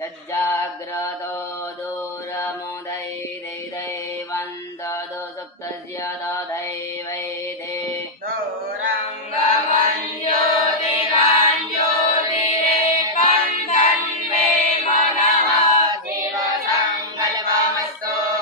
तज्जाग्रतो दूरमुदैदैवन्ददो सुप्तस्य तदैवैदे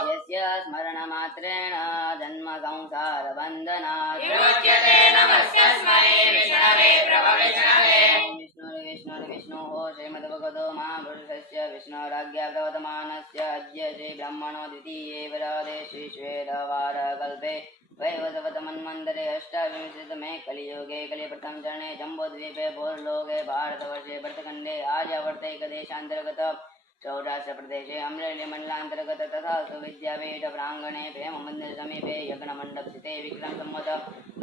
यस्य स्मरणमात्रेण जन्म संसारबन्धनात् विमुच्यते। नमस्मै विष्णवे प्रभविष्णवे। विष्णुर्विष्णुर्विष्णुः श्रीमद्भगवतो महापुरुषस्य विष्णुराज्ञा प्रवर्तमानस्य अद्य श्रीब्रह्मणो द्वितीये वरादे श्रीश्वेतवारकल्पे वैवस्वतमन्वन्तरे अष्टाविंशतितमे कलियुगे कलिप्रथम चरणे जम्बूद्वीपे भूर्लोके भारतवर्षे भरतखण्डे आर्यावर्तैकदेशान्तर्गत सौराष्ट्रप्रदेशे अमरेलीमण्डलान्तर्गत तथा सुविद्यापीठ प्राङ्गणे प्रेममन्दिर समीपे यज्ञमण्डपस्थिते विक्रम संवत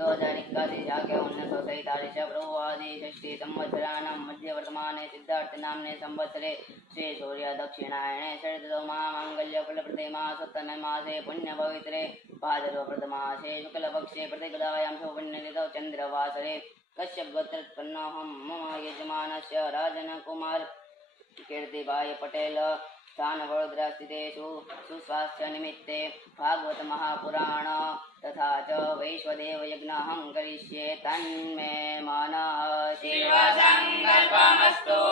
2081 के 1947 प्रभुवादि षष्ठी संवत्सराणां मध्यवर्तमाने सिद्धार्थनाम्ने संवत्सरे श्री सूर्य दक्षिणायने शरदो महामाङ्गल्यफलप्रदे मासोत्तमे मासे पुण्यपवित्रे भाद्रपदमासे शुक्लपक्षे प्रतिपदायां सुपुण्यतिथौ चन्द्रवासरे कश्यपगोत्रोत्पन्नोऽहं मम यजमानस्य राजनकुमार कीर्तिभाई पटेल स्थान वडोदरा स्थितेषु सुस्वास्थ्य निमित्ते भागवत महापुराण तथा च वैश्वदेव यज्ञ करिष्ये तन्मे मनः शिव संकल्पमस्तु।